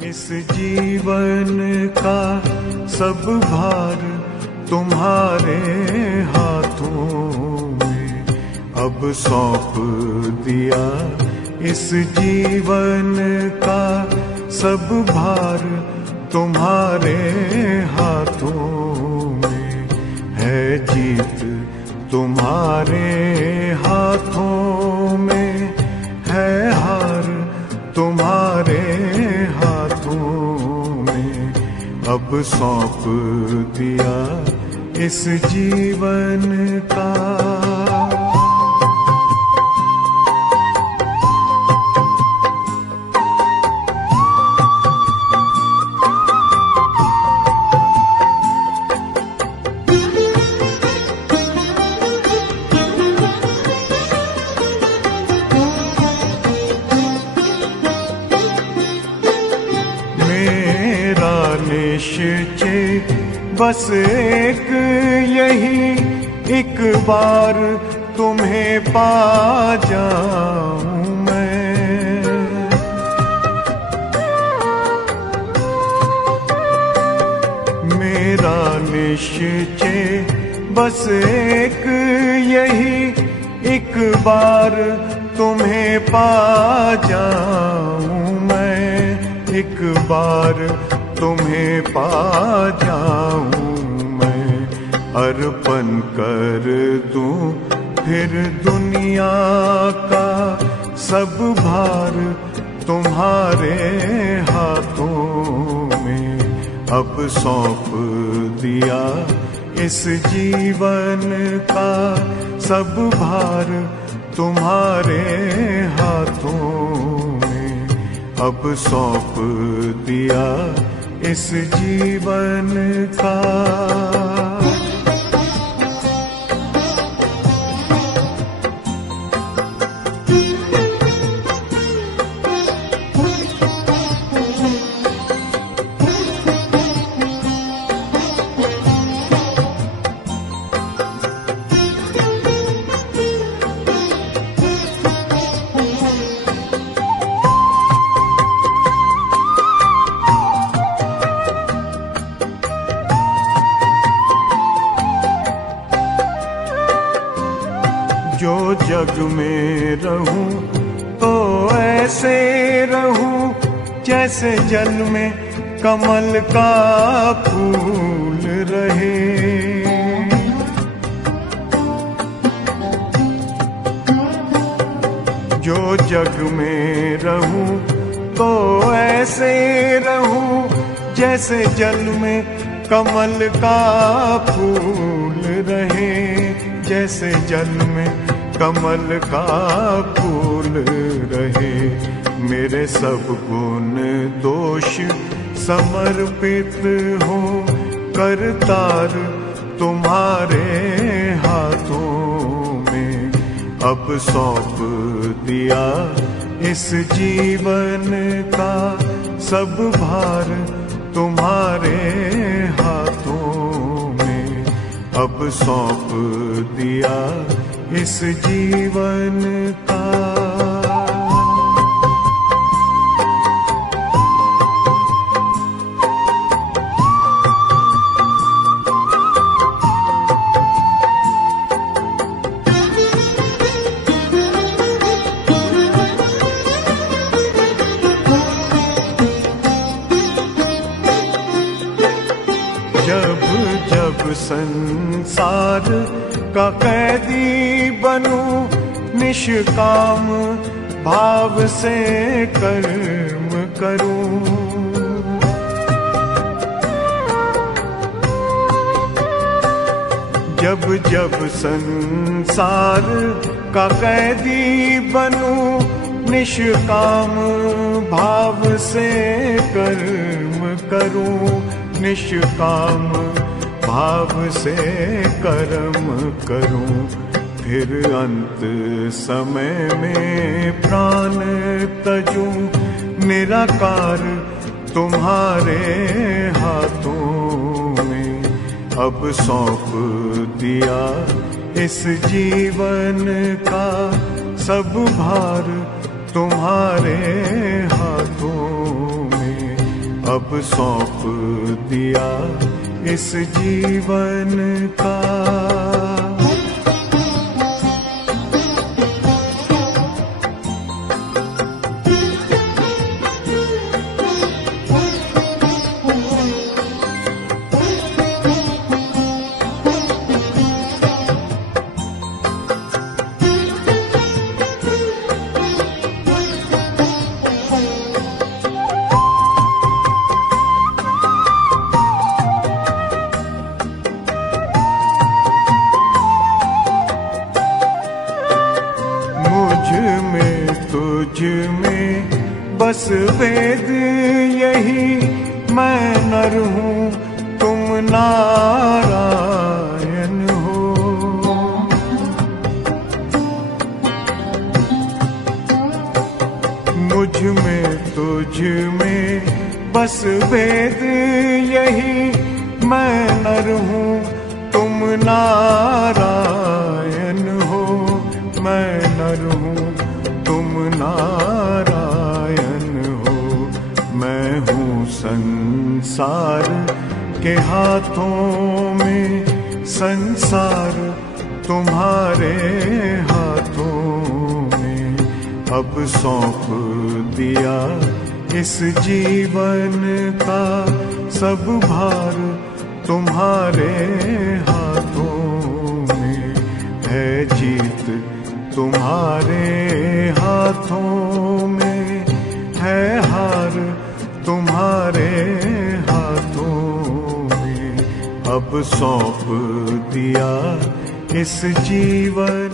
इस जीवन का सब भार तुम्हारे हाथों में अब सौंप दिया। इस जीवन का सब भार तुम्हारे हाथों में है। जीत तुम्हारे हाथों में है, हार तुम्हारे हाथों में अब सौंप दिया इस जीवन का। निश्चय बस एक यही, एक बार तुम्हें पा जाऊं मैं। मेरा निश्चय बस एक यही, एक बार तुम्हें पा जाऊं मैं। एक बार तुम्हें पा जाऊं मैं। अर्पण कर दूं फिर दुनिया का सब भार तुम्हारे हाथों में अब सौंप दिया। इस जीवन का सब भार तुम्हारे हाथों में अब सौंप दिया इस जीवन का। जो जग में रहूं तो ऐसे रहूं जैसे जल में कमल का फूल रहे। जो जग में रहूं तो ऐसे रहूं जैसे जल में कमल का फूल रहे। जैसे जल में कमल का फूल रहे। मेरे सब गुण दोष समर्पित हो करतार तुम्हारे हाथों में अब सौंप दिया। इस जीवन का सब भार तुम्हारे हाथों में अब सौंप दिया इस जीवन का। जब जब संसार का कैदी बनूं निष्काम भाव से कर्म करूं। जब जब संसार का कैदी बनूं निष्काम भाव से कर्म करूं। निष्काम भाव से कर्म करूं। फिर अंत समय में प्राण तजूं निराकार तुम्हारे हाथों में अब सौंप दिया। इस जीवन का सब भार तुम्हारे हाथों में अब सौंप दिया इस जीवन का। तुझ में बस वेद यही, मैं नर हूँ तुम नारायण हो। मुझ में तुझ में बस वेद यही, मैं नर हूँ तुम नारायण हो। मैं नर हूँ तुम नारायण हो। मैं हूँ संसार के हाथों में, संसार तुम्हारे हाथों में। अब सौंप दिया इस जीवन का सब भार तुम्हारे हाथों में। है जीत तुम्हारे हाथों में, है हार तुम्हारे हाथों में। अब सौंप दिया इस जीवन